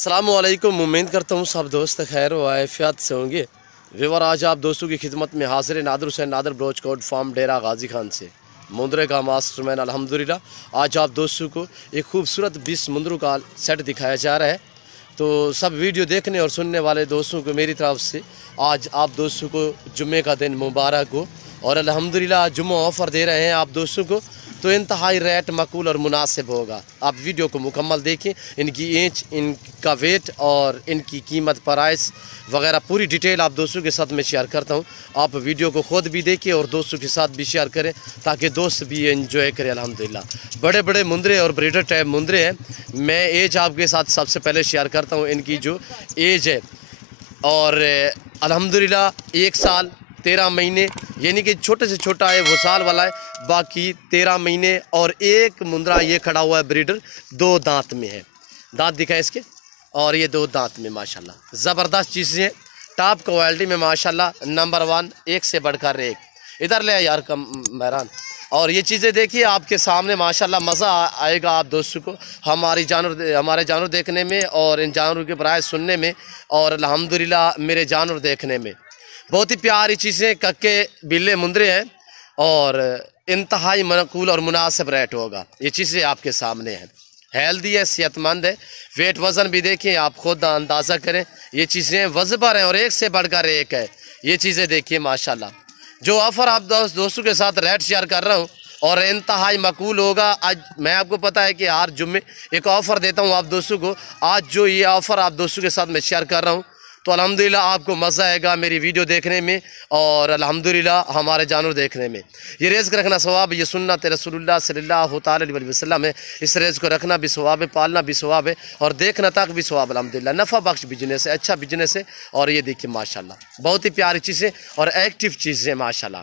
अस्सलामुअलैकुम। उम्मीद करता हूँ सब दोस्त खैर व आफियत से होंगे। व्यूअर, आज आप दोस्तों की खिदमत में हाजिर नादर हुसैन नादर ब्रोच कोड फार्म डेरा गाजी खान से मुंदरे का मास्टरमैन अल्हम्दुलिल्लाह। आज आप दोस्तों को एक खूबसूरत 20 मुंदरों का सेट दिखाया जा रहा है। तो सब वीडियो देखने और सुनने वाले दोस्तों को मेरी तरफ से आज आप दोस्तों को जुम्मे का दिन मुबारक हो। और अल्हम्दुलिल्लाह जुम्मा ऑफ़र दे रहे हैं आप दोस्तों को, तो इंतहाई रेट मकबूल और मुनासिब होगा। आप वीडियो को मुकम्मल देखें, इनकी इंच, इनका वेट और इनकी कीमत, प्राइस वगैरह पूरी डिटेल आप दोस्तों के साथ मैं शेयर करता हूं। आप वीडियो को ख़ुद भी देखें और दोस्तों के साथ भी शेयर करें ताकि दोस्त भी एंजॉय करें। अल्हम्दुलिल्लाह बड़े बड़े मुंदरे और ब्रीडर टाइप मुंदरे हैं। मैं एज आपके साथ सबसे पहले शेयर करता हूँ इनकी जो एज है, और अल्हम्दुलिल्लाह 1 साल 13 महीने, यानी कि छोटे से छोटा है वो साल वाला है, बाकी 13 महीने। और एक मुंदरा ये खड़ा हुआ है ब्रीडर, 2 दांत में है। दांत दिखाएं इसके, और ये 2 दांत में माशाल्लाह ज़बरदस्त चीज़ें हैं, टॉप क्वालिटी में माशाल्लाह नंबर 1, एक से बढ़कर एक। इधर ले यार कम महरान। और ये चीज़ें देखिए आपके सामने माशाल्लाह, मज़ा आएगा आप दोस्तों को हमारे जानवर देखने में और इन जानवरों के प्राइस सुनने में, और अल्हम्दुलिल्लाह मेरे जानवर देखने में। बहुत ही प्यारी चीज़ें, कक्के बिल्ले मुंदरे हैं और इंतहाई मनकूल और मुनासिब रेट होगा। ये चीज़ें आपके सामने हैं, हेल्दी है, सेहतमंद है। वेट वज़न भी देखें, आप खुद अंदाज़ा करें। ये चीज़ें वज़नदार हैं और एक से बढ़कर एक है। ये चीज़ें देखिए माशाल्लाह। जो ऑफ़र आप दोस्तों के साथ रेट शेयर कर रहा हूँ और इंतहाई मकबूल होगा। आज मैं आपको पता है कि हर जुम्मे एक ऑफ़र देता हूँ आप दोस्तों को। आज जो ये ऑफ़र आप दोस्तों के साथ मैं शेयर कर रहा हूँ, तो अल्हम्दुलिल्लाह आपको मज़ा आएगा मेरी वीडियो देखने में और अल्हम्दुलिल्लाह हमारे जानवर देखने में। ये रिज़्क़ रखना सवाब, ये सुन्नत रसूलुल्लाह सल्लल्लाहु तआला अलैहि वसल्लम है। इस रिज़्क़ को रखना भी सवाब है, पालना भी सवाब है और देखना तक भी सवाब। अल्हम्दुलिल्लाह नफ़ा बख्श बिजनेस है, अच्छा बिजनेस है। और ये देखिए माशाल्लाह बहुत ही प्यारी चीज़ें और एक्टिव चीज़ें माशाल्लाह।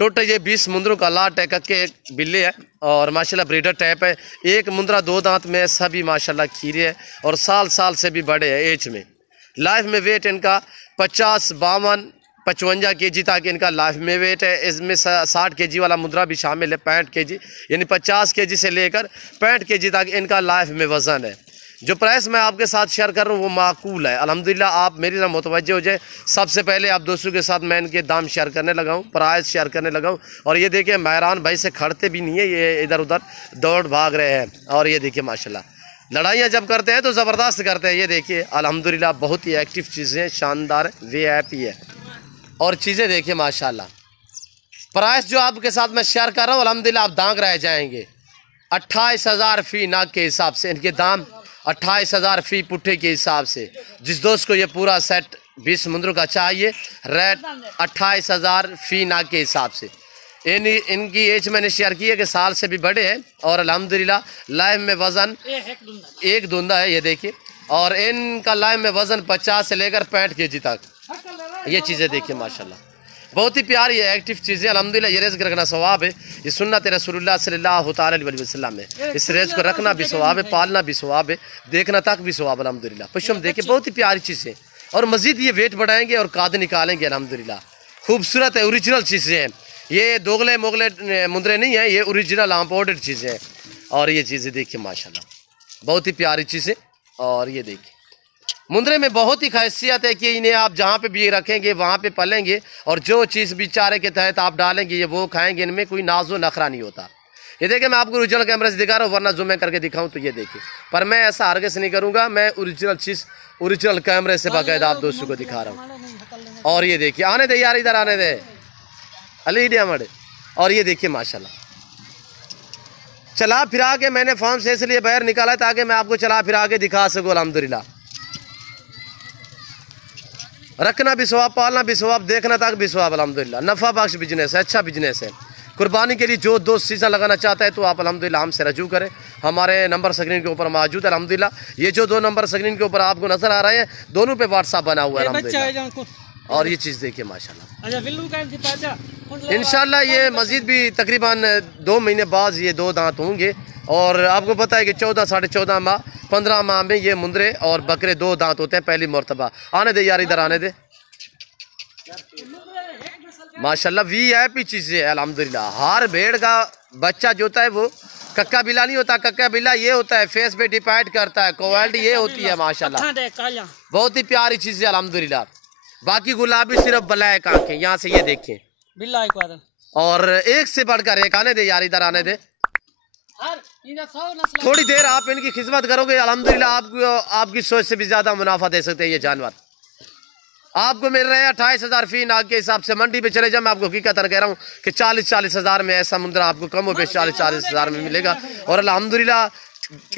टोटल ये 20 मुंदरों का लाट है, कक्के एक बिल्ले है और माशाल्लाह ब्रीडर टाइप है। एक मुंदरा 2 दांत में, सभी माशाल्लाह खीरे है और साल से भी बड़े हैं एज में। लाइफ में वेट इनका 50, 52, 55 kg तक इनका लाइफ में वेट है। इसमें 60 kg वाला मुद्रा भी शामिल है, 65 kg, यानी 50 kg से लेकर 65 kg तक इनका लाइफ में वज़न है। जो प्राइस मैं आपके साथ शेयर कर रहा हूँ वो माकूल है। अल्हम्दुलिल्लाह आप मेरी तरफ मुतवज्जे हो जाए। सबसे पहले आप दोस्तों के साथ मैं इनके दाम शेयर करने लगा हूँ, प्राइस शेयर करने लगा हूँ। और ये देखिए महरान भाई से खड़ते भी नहीं है, ये इधर उधर दौड़ भाग रहे हैं। और ये देखिए माशाल्लाह लड़ाइयाँ जब करते हैं तो ज़बरदस्त करते हैं। ये देखिए अल्हम्दुलिल्लाह बहुत ही एक्टिव चीज़ें, शानदार VIP है। और चीज़ें देखिए माशाल्लाह। प्राइस जो आपके साथ मैं शेयर कर रहा हूँ अल्हम्दुलिल्लाह आप दांग रह जाएंगे। 28,000 फ़ी नाक के हिसाब से इनके दाम, 28,000 फ़ी पुट्ठे के हिसाब से। जिस दोस्त को ये पूरा सेट 20 मुंदरों का चाहिए, रेट 28,000 फ़ी नाक के हिसाब से। इनकी एज मैंने शेयर की है कि साल से भी बड़े हैं और अल्हम्दुलिल्लाह लाइव में वज़न एक धुंधा है, ये देखिए। और इनका लाइव में वज़न 50 से लेकर 65 kg तक। ये चीज़ें देखिए माशाल्लाह बहुत ही प्यारी है, एक्टिव चीज़ें। अल्हम्दुलिल्लाह ये रिज़्क़ रखना सवाब है, ये सुन्नत रसूलुल्लाह सल्लल्लाहु तआला अलैहि वसल्लम है। इस रिज़्क़ को रखना भी सवाब है, पालना भी सवाब है, देखना तक भी सवाब। अल्हम्दुलिल्लाह पशम देखिए बहुत ही प्यारी चीज़ें। और मज़ीद ये वेट बढ़ाएंगे और काद निकालेंगे। अल्हम्दुलिल्लाह खूबसूरत है, ओरिजिनल चीज़ें हैं। ये दोगले मोगले मुंदरे नहीं है, ये ओरिजिनल इम्पोर्टेड चीज़ें हैं। और ये चीज़ें देखिए माशाल्लाह बहुत ही प्यारी चीज़ें। और ये देखिए मुंदरे में बहुत ही खासियत है कि इन्हें आप जहाँ पे भी रखेंगे वहाँ पे पलेंगे और जो चीज़ भी चारे के तहत आप डालेंगे ये वो खाएंगे। इनमें कोई नाजो नखरा नहीं होता। ये देखिए मैं आपको ओरिजिनल कैमरे से दिखा रहा हूँ, वरना जूम करके दिखाऊँ तो ये देखिए। पर मैं ऐसा हरगिज़ नहीं करूँगा, मैं ओरिजिनल चीज़ ओरिजिनल कैमरे से बाकायदा आप दोस्तों को दिखा रहा हूँ। और ये देखिए, आने दे यार, इधर आने दे अली मड़े। और ये देखिए माशाल्लाह चला फिरा के मैंने फार्म से इसलिए बाहर निकाला ताकि मैं आपको चला फिरा के दिखा सकूँ। अल्हम्दुलिल्लाह रखना भी सवाब, पालना भी सवाब, देखना तक भी सवाब। अल्हम्दुलिल्लाह नफ़ा बख्श बिजनेस है, अच्छा बिजनेस है। कुर्बानी के लिए जो दोस्त सीज़न लगाना चाहता है तो आप अल्हम्दुलिल्लाह हमसे रजू करें। हमारे नंबर स्क्रीन के ऊपर मौजूद है। अल्हम्दुलिल्लाह ये जो 2 नंबर स्क्रीन के ऊपर आपको नज़र आ रहे हैं, दोनों पे व्हाट्सअप बना हुआ है अल्हम्दुलिल्लाह। और ये चीज़ देखिए माशाल्लाह। इंशाल्लाह ये मज़ीद भी तकरीबन 2 महीने बाद ये 2 दांत होंगे। और आपको पता है कि 14, साढ़े 14 माह, 15 माह में ये मुंदरे और बकरे 2 दांत होते हैं पहली मरतबा। आने दे यार, इधर आने दे। माशाल्लाह VIP चीज़ें है अल्हम्दुलिल्लाह। हर भेड़ का बच्चा जो होता है वो कक्का बिल्ला नहीं होता, कक्का बिल्ला ये होता है, फेस पे डिपेंड करता है, क्वालिटी ये होती है माशाल्लाह, बहुत ही प्यारी चीज है अल्हम्दुलिल्लाह। बाकी गुलाबी सिर्फ ब्लैक आंखें, यहाँ से ये देखें बिल्ला और एक से बढ़कर एक। आने दे यार, इधर आने दे, थोड़ी देर आप इनकी खिदमत करोगे अल्हम्दुलिल्लाह आपको आपकी सोच से भी ज्यादा मुनाफा दे सकते हैं ये जानवर। आपको मिल रहे हैं 28,000 फी नाग के हिसाब से। मंडी पे चले जाए, मैं आपको हकीकत कह रहा हूँ कि 40-40 हज़ार में ऐसा मुंद्रा आपको कम हो बेश 40-40 हज़ार में मिलेगा। और अल्हम्दुलिल्लाह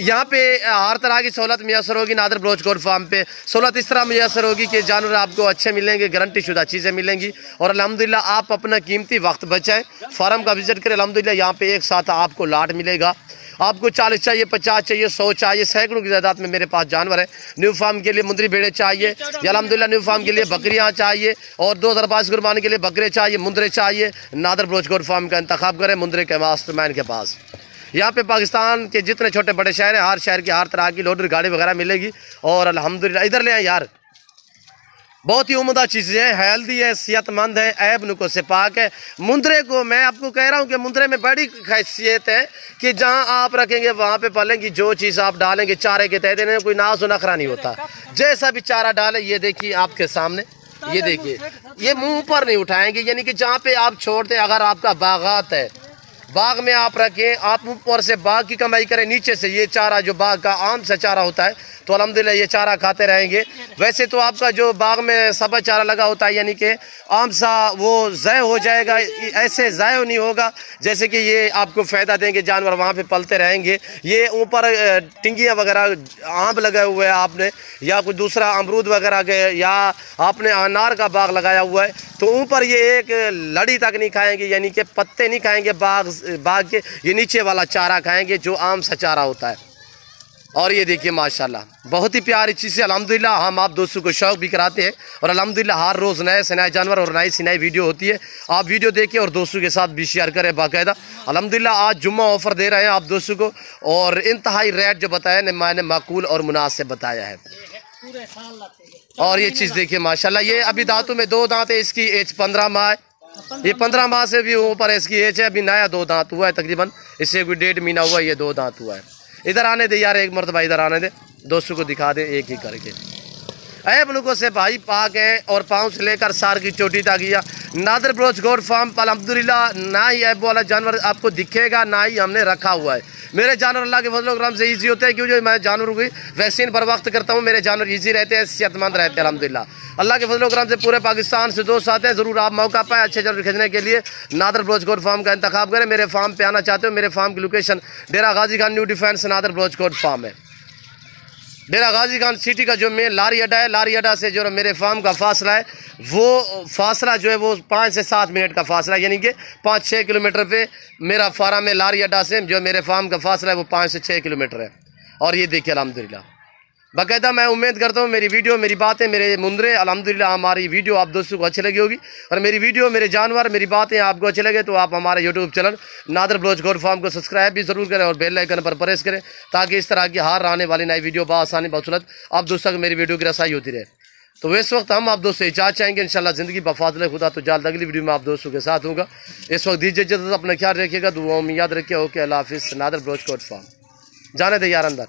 यहाँ पे हर तरह की सहूलत मैसर होगी। नादर बलोच गोट फार्म पे सहूलत इस तरह मैसर होगी कि जानवर आपको अच्छे मिलेंगे, गारंटी शुदा चीज़ें मिलेंगी। और अल्हम्दुलिल्लाह आप अपना कीमती वक्त बचाएं, फार्म का विजिट करें। अल्हम्दुलिल्लाह यहाँ पे एक साथ आपको लाट मिलेगा। आपको 40 चाहिए, 50 चाहिए, 100 चाहिए, सैकड़ों की तादाद में मेरे पास जानवर है। न्यू फार्म के लिए मुंदरी भेड़े चाहिए या अल्हम्दुलिल्लाह न्यू फार्म के लिए बकरियाँ चाहिए और 2022 कुर्बानी के लिए बकरे चाहिए, मुंदरे चाहिए, नादर बलोच गोट फार्म का इंतखाब करें मुंदरे के मास्टरमैन के पास। यहाँ पे पाकिस्तान के जितने छोटे बड़े शहर हैं, हर शहर की हर तरह की लोडर गाड़ी वगैरह मिलेगी। और अल्हम्दुलिल्लाह इधर ले आए यार, बहुत ही उम्दा चीज़ें हैं, हेल्दी है, सेहतमंद है, ऐब नुको से पाक है। मुंदरे को मैं आपको कह रहा हूँ कि मुंदरे में बड़ी खैसियत है कि जहाँ आप रखेंगे वहाँ पे पालेंगी। जो चीज़ आप डालेंगे चारे के तहत देने कोई नाज नखरा नहीं होता। जैसा भी चारा डाले, ये देखिए आपके सामने, ये देखिए, ये मुँह पर नहीं उठाएंगे, यानी कि जहाँ पे आप छोड़ते, अगर आपका बागात है, बाग में आप रखें, आप ऊपर से बाग की कमाई करें, नीचे से ये चारा जो बाग का आम सा चारा होता है तो अल्हम्दुलिल्लाह ये चारा खाते रहेंगे। वैसे तो आपका जो बाग में सबा चारा लगा होता है यानी कि आम सा, वो ज़ाय हो जाएगा, ऐसे ज़ाय नहीं होगा जैसे कि ये आपको फ़ायदा देंगे, जानवर वहाँ पे पलते रहेंगे। ये ऊपर टिंगियाँ वगैरह आम लगे हुए हैं आपने, या कोई दूसरा अमरूद वगैरह के, या आपने अनार का बाग लगाया हुआ है तो ऊपर ये एक लड़ी तक नहीं खाएंगे, यानी कि पत्ते नहीं खाएंगे बाग के, ये नीचे वाला चारा खाएंगे जो आम सा चारा होता है। और ये देखिए माशाल्लाह बहुत ही प्यारी चीज़ है। अल्हम्दुलिल्लाह हम आप दोस्तों को शौक़ भी कराते हैं और अल्हम्दुलिल्लाह हर रोज़ नए से नए जानवर और नई से नई वीडियो होती है। आप वीडियो देखिए और दोस्तों के साथ भी शेयर करें बाकायदा। अल्हम्दुलिल्लाह आज जुम्मा ऑफ़र दे रहे हैं आप दोस्तों को और इंतहाई रेट जो बताया ना मैंने माकूल और मुनासिब बताया है। और ये चीज़ देखिए माशाल्लाह, ये अभी दांतों में 2 दांत है, इसकी एज 15 माह है, ये 15 माह से भी ऊपर इसकी एज है। अभी नया 2 दांत हुआ है तकरीबन, इससे कोई 1.5 महीना हुआ, ये 2 दांत हुआ है। इधर आने दे यार, एक मरतबा इधर आने दे, दोस्तों को दिखा दे एक ही करके। ऐब नुको से भाई पाक है और पाँव से लेकर सार की चोटी तक गया। नादर बलोच गोट फार्म अल्हम्दुलिल्लाह ना ही ऐब वाला जानवर आपको दिखेगा, ना ही हमने रखा हुआ है। मेरे जानवर अल्लाह के फजल करम से ईजी होते हैं, क्योंकि मैं जानवरों की वैक्सीन बर वक्त करता हूँ, मेरे जानवर ईजी रहते हैं, सेहतमंद रहते हैं अल्हम्दुलिल्लाह। अल्लाह के फजल करम से पूरे पाकिस्तान से दोस्त आते हैं। ज़रूर आप मौका पाए अच्छे जानवर खरीदने के लिए नादर बलोच गोट फार्म का इंतखाब करें। मेरे फार्म पे आना चाहते हो, मेरे फार्म की location Dera Ghazi Khan new defence Nadar Baloch goat farm है। डेरा गाजी खान सिटी का जो मेन लारी अड्डा है, लारी अड्डा से जो मेरे फार्म का फासला है, वो फासला जो है वो 5 से 7 मिनट का फासला है, यानी कि 5-6 किलोमीटर पे मेरा फार्म है। लारी अड्डा से जो मेरे फार्म का फासला है वो 5 से 6 किलोमीटर है। और ये देखिए अल्हम्दुलिल्लाह बाकायदा मैं उम्मीद करता हूँ मेरी वीडियो, मेरी बातें, मेरे मुंदरे अल्हम्दुलिल्लाह हमारी वीडियो आप दोस्तों को अच्छी लगी होगी। और मेरी वीडियो, मेरे जानवर, मेरी बातें आपको अच्छे लगे तो आप हमारे YouTube channel Nadir Baloch goat farm को सब्सक्राइब भी ज़रूर करें और बेल आइकन पर प्रेस करें, ताकि इस तरह की हर आने वाली नई वीडियो बआसानी बसुलत आप दोस्तों को मेरी वीडियो की रसाई होती रहे। तो इस वक्त हम आप दोस्तों इजाज़त चाहेंगे, इंशाल्लाह ज़िंदगी बफाज़िल खुदा तो जल्द अगली वीडियो में आप दोस्तों के साथ होगा। इस वक्त दीजिए इजाज़त, अपना ख्याल रखिएगा, दुआओं में याद रखिए। ओके, अल्लाह हाफिज़। नादर बलोच गोट फार्म जाने दे यार अंदर।